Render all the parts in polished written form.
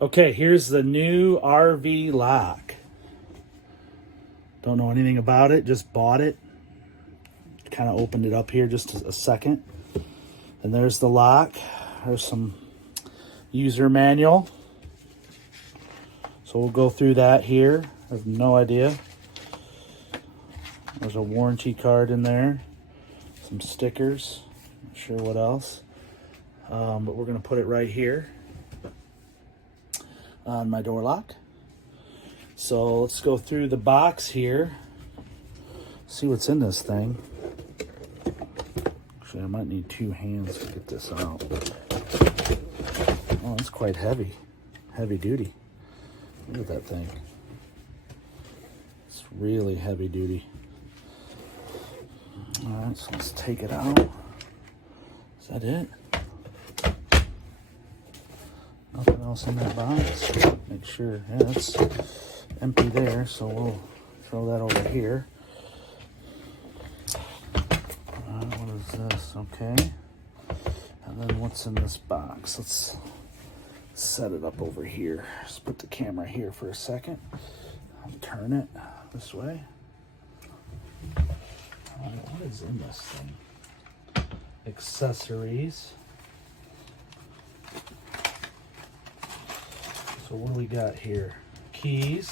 Okay, here's the new RVLock. Don't know anything about it, just bought it. Kind of opened it up here just a second. And there's the lock. There's some user manual. So we'll go through that here. I have no idea. There's a warranty card in there. Some stickers. Not sure what else. But we're going to put it right here on my door lock. So let's go through the box here. See what's in this thing. Actually, I might need two hands to get this out. Oh, it's quite heavy. Heavy duty. Look at that thing. It's really heavy duty. Alright, so let's take it out. Is that it? Nothing else in that box. Make sure, yeah, it's empty there, so we'll throw that over here. What is this? Okay. And then what's in this box? Let's set it up over here. Just put the camera here for a second. I'll turn it this way. What is in this thing? Accessories. So what do we got here? Keys.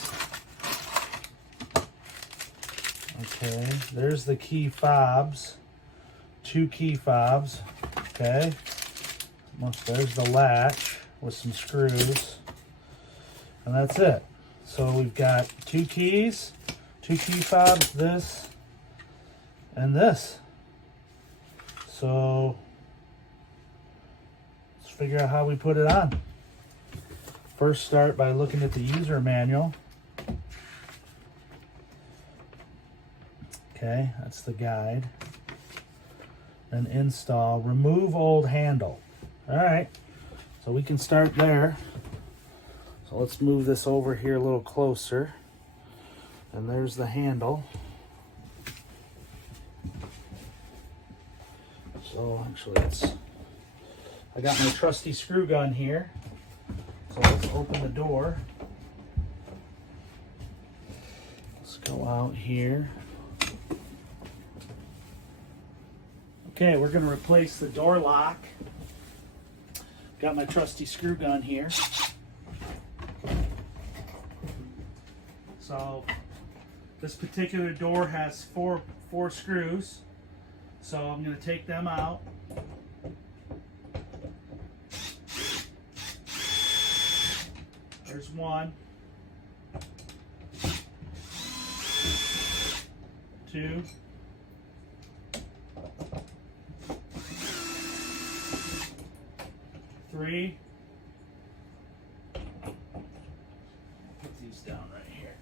Okay, there's the key fobs. 2 key fobs. Okay. There's the latch with some screws. And that's it. So we've got 2 keys, 2 key fobs, this, and this. So let's figure out how we put it on. First start by looking at the user manual. Okay, that's the guide. And install, remove old handle. All right, so we can start there. So let's move this over here a little closer. And there's the handle. So actually I got my trusty screw gun here. So let's open the door. Let's go out here. Okay, we're going to replace the door lock. Got my trusty screw gun here. So this particular door has four screws. So I'm going to take them out. There's 1, 2, 3. Put these down right here.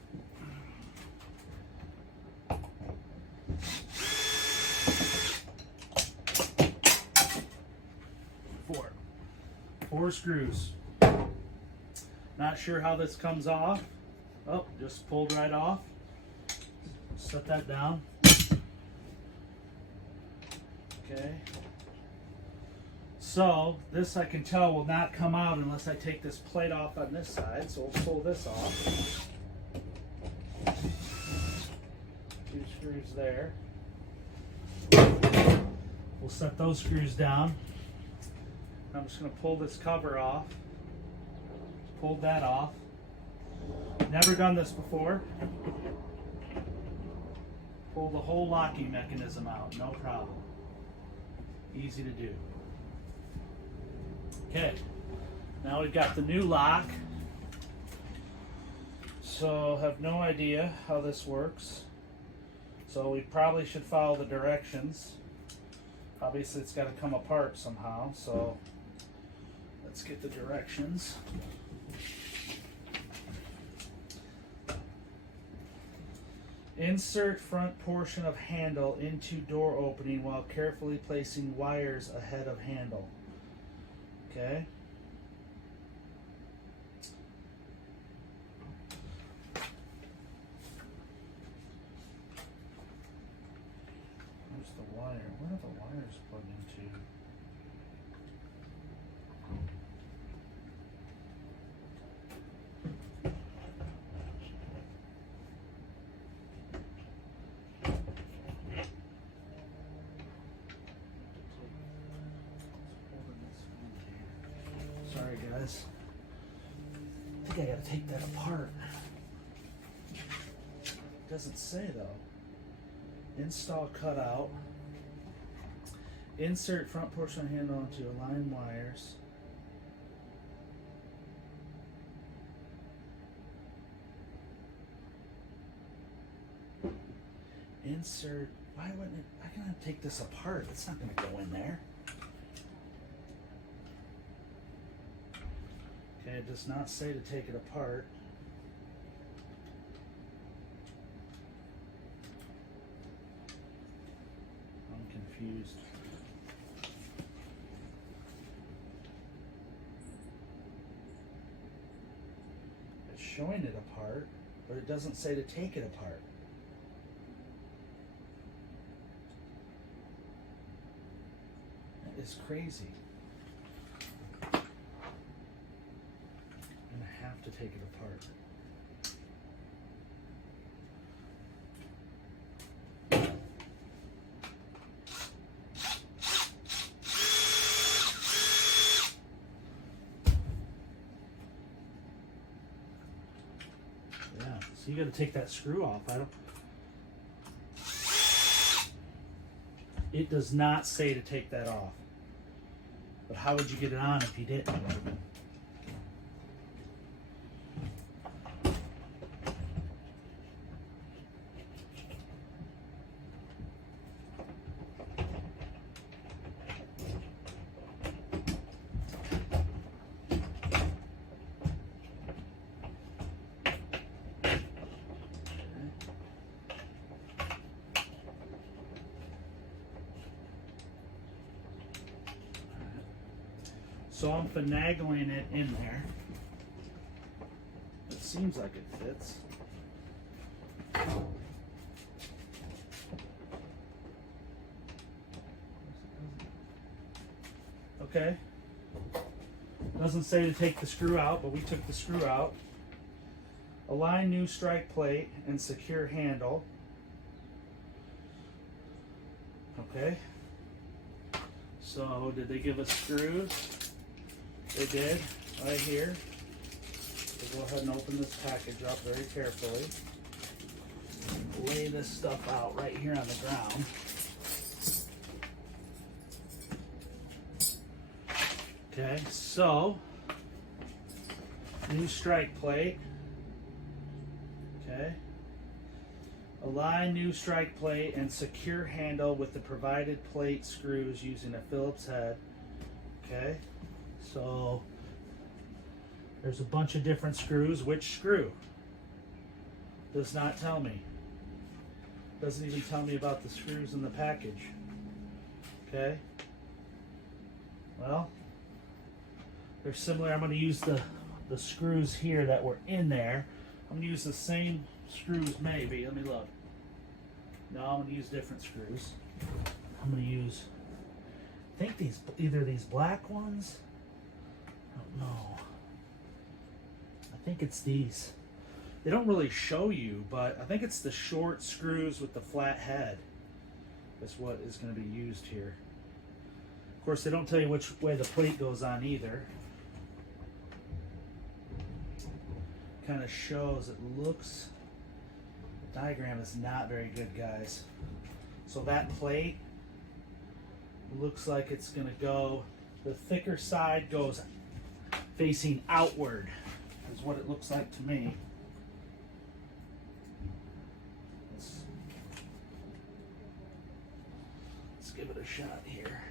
4 screws. Not sure how this comes off. Oh, just pulled right off. Set that down. Okay. So this I can tell will not come out unless I take this plate off on this side. So we'll pull this off. 2 screws there. We'll set those screws down. I'm just going to pull this cover off. Pulled that off. Never done this before. Pull the whole locking mechanism out, no problem. Easy to do. Okay, now we've got the new lock. So have no idea how this works. So we probably should follow the directions. Obviously it's got to come apart somehow, so let's get the directions. Insert front portion of handle into door opening while carefully placing wires ahead of handle. Okay. Where's the wire? Where are the wires plugged into? guys. I think I gotta take that apart. Doesn't say though. Install cutout. Insert front portion handle onto align wires. Insert. Why wouldn't it? I gotta take this apart. It's not gonna go in there. Okay, it does not say to take it apart. I'm confused. It's showing it apart, but it doesn't say to take it apart. That is crazy. To take it apart. Yeah, so you got to take that screw off. It does not say to take that off. But how would you get it on if you didn't? So I'm finagling it in there. It seems like it fits. Okay. Doesn't say to take the screw out, but we took the screw out. Align new strike plate and secure handle. Okay. So did they give us screws? They did, right here. So go ahead and open this package up very carefully. Lay this stuff out right here on the ground. Okay, so new strike plate. Okay. Align new strike plate and secure handle with the provided plate screws using a Phillips head. Okay. So there's a bunch of different screws. Which screw? Does not tell me. Doesn't even tell me about the screws in the package. Okay. Well, they're similar. I'm going to use the screws here that were in there. I'm going to use the same screws maybe. Let me look. No, I'm going to use different screws. I'm going to use, I think either these black ones. I don't know. I think it's these. They don't really show you, but I think it's the short screws with the flat head. That's what is going to be used here. Of course, they don't tell you which way the plate goes on either. Kind of shows, it looks, the diagram is not very good, guys. So that plate looks like it's going to go, the thicker side goes facing outward, is what it looks like to me. Let's give it a shot here.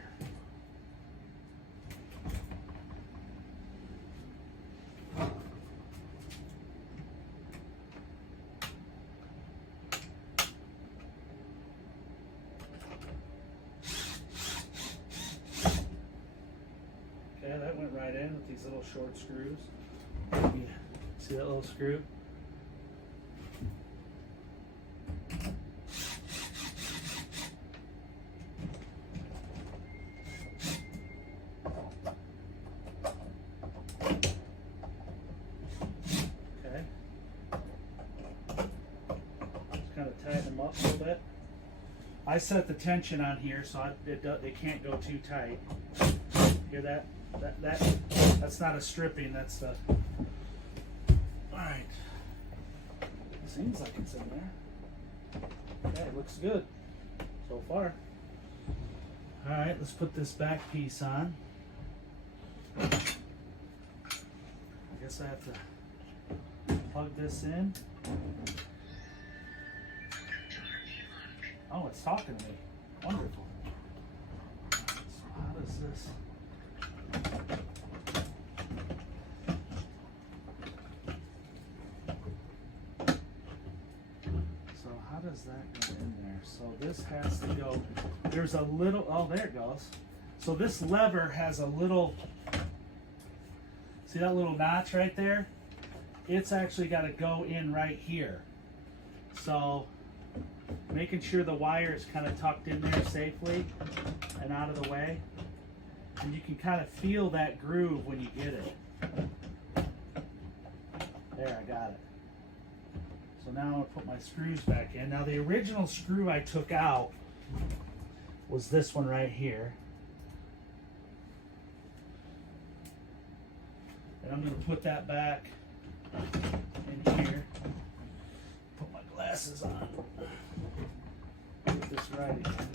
Okay, that went right in with these little short screws. See that little screw? Okay. Just kind of tighten them up a little bit. I set the tension on here so they can't go too tight. Hear that? That That's not a stripping, that's the... Alright. Seems like it's in there. Okay, looks good so far. Alright, let's put this back piece on. I guess I have to plug this in. Oh, it's talking to me. Wonderful. So how does this... So how does that go in there? So this has to go... There's a little... Oh, there it goes. So this lever has a little... See that little notch right there? It's actually got to go in right here. So making sure the wire is kind of tucked in there safely and out of the way. And you can kind of feel that groove when you get it. There, I got it. So now I'm going to put my screws back in. Now the original screw I took out was this one right here. And I'm going to put that back in here. Put my glasses on. Get this right again.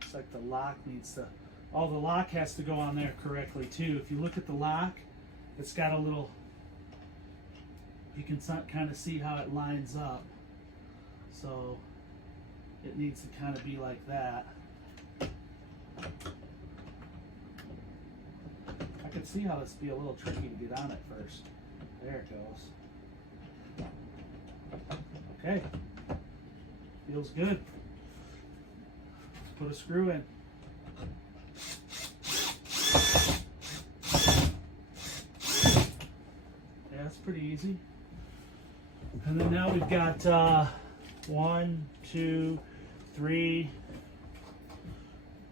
Looks like the lock needs to... Oh, the lock has to go on there correctly too. If you look at the lock, it's got a little... You can kind of see how it lines up. So it needs to kind of be like that. I could see how this would be a little tricky to get on it first. There it goes. Okay. Feels good. Let's put a screw in. Yeah, that's pretty easy. And then now we've got 1, 2, 3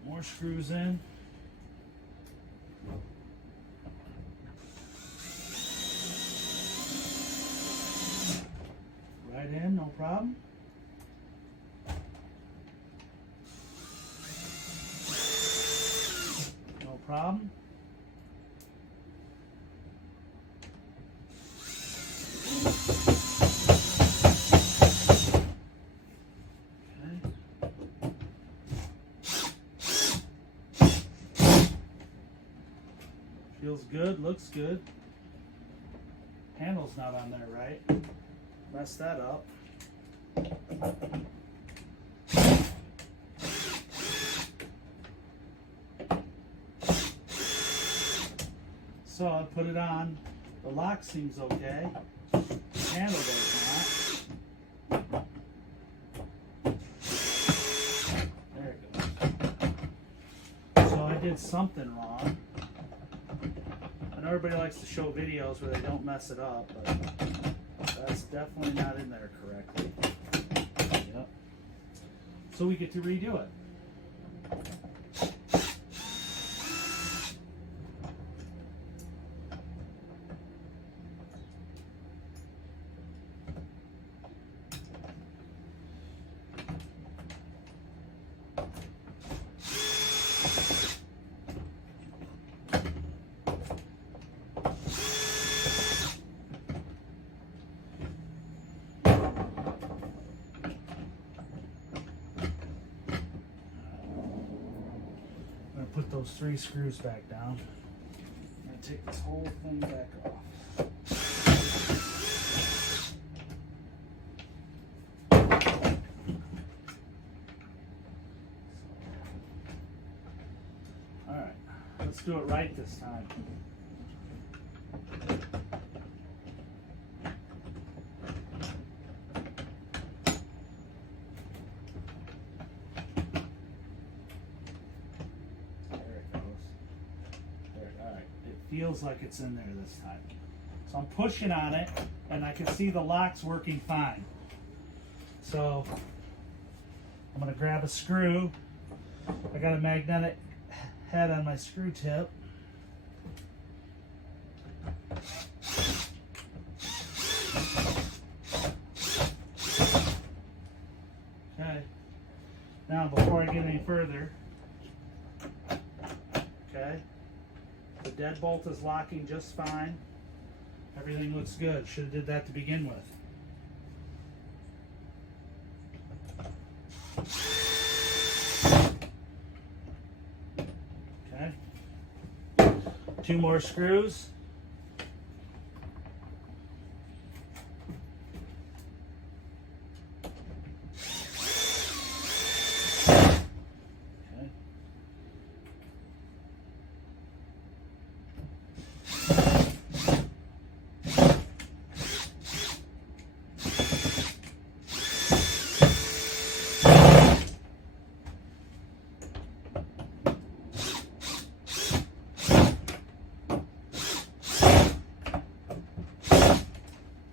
more screws in. Right in, no problem. No problem. Feels good, looks good. Handle's not on there, right? Messed that up. So I put it on. The lock seems okay. The handle does not. There it goes. So I did something wrong. I know everybody likes to show videos where they don't mess it up, but that's definitely not in there correctly. Yep. So we get to redo it. Put those 3 screws back down. I'm going to take this whole thing back off. Alright, let's do it right this time. Feels like it's in there this time. So I'm pushing on it and I can see the lock's working fine. So I'm going to grab a screw. I got a magnetic head on my screw tip. Okay. Now before I get any further, Okay. The deadbolt is locking just fine. Everything looks good. Should have did that to begin with. Okay. 2 more screws.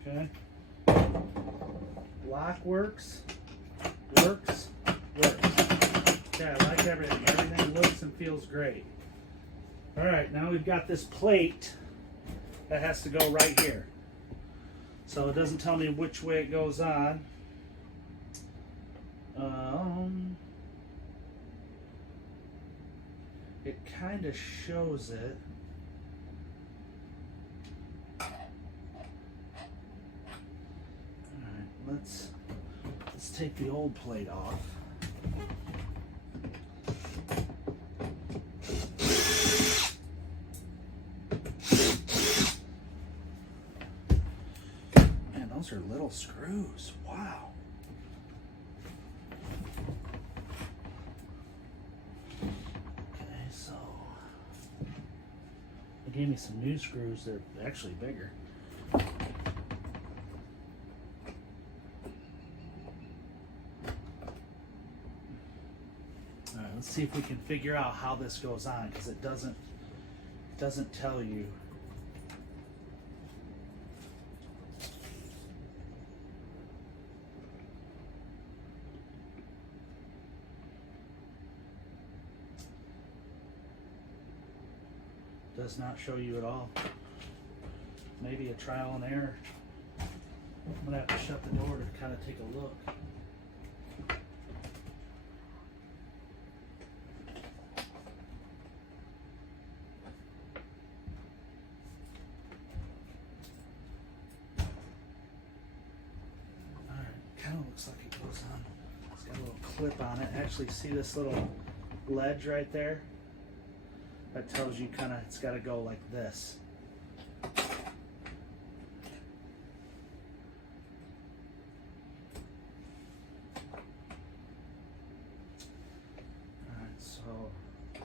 Okay. Lock works. Okay, I like everything. Everything looks and feels great. All right, now we've got this plate that has to go right here. So it doesn't tell me which way it goes on. It kind of shows it. Let's take the old plate off. Man, those are little screws. Wow. Okay, so they gave me some new screws. They're actually bigger. Let's see if we can figure out how this goes on, because it doesn't tell you. Does not show you at all. Maybe a trial and error. I'm gonna have to shut the door to kind of take a look. Looks like it goes on. It's got a little clip on it. Actually, see this little ledge right there? That tells you kind of it's got to go like this. Alright, so I'm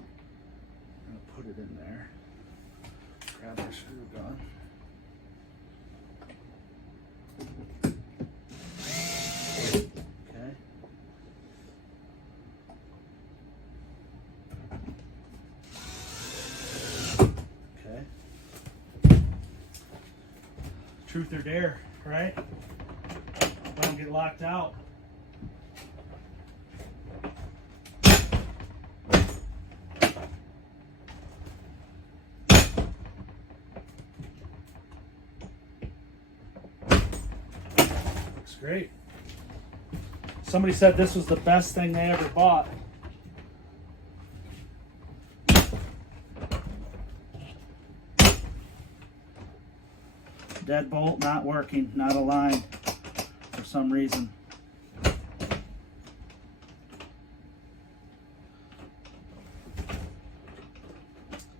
going to put it in there. Grab our screw gun. Truth or dare, right? Don't get locked out. Looks great. Somebody said this was the best thing they ever bought. Deadbolt not working, not aligned for some reason.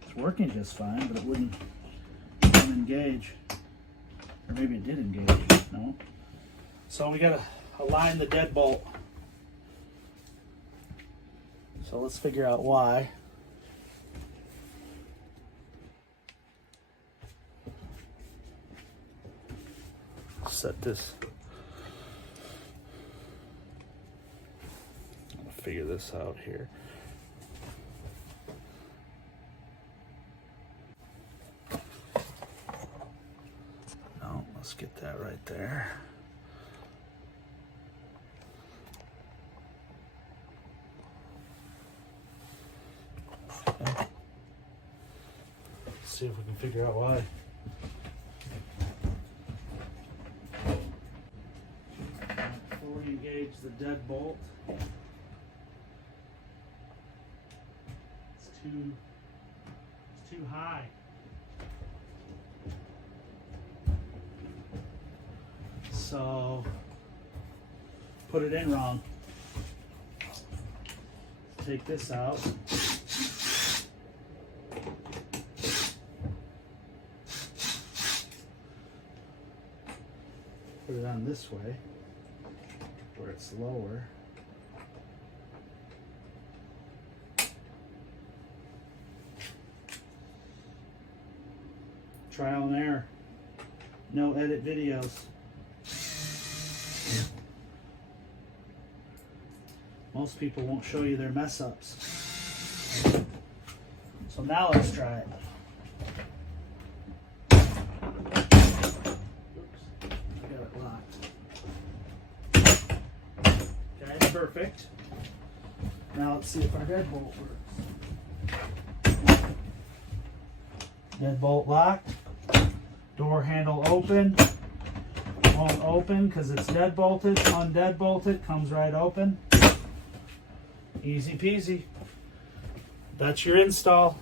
It's working just fine, but it wouldn't engage. Or maybe it did engage, no? So we gotta align the deadbolt. So let's figure out why. Set this. I'm gonna figure this out here. No, let's get that right there. Okay. Let's see if we can figure out why. Engage the deadbolt. It's too too high. So put it in wrong. Take this out. Put it on this way where it's lower. Trial and error. No edit videos. Most people won't show you their mess ups. So now let's try it. Oops, I got it locked. Okay, perfect. Now let's see if our deadbolt works. Deadbolt locked. Door handle open. Won't open because it's deadbolted. Undeadbolted, comes right open. Easy peasy. That's your install.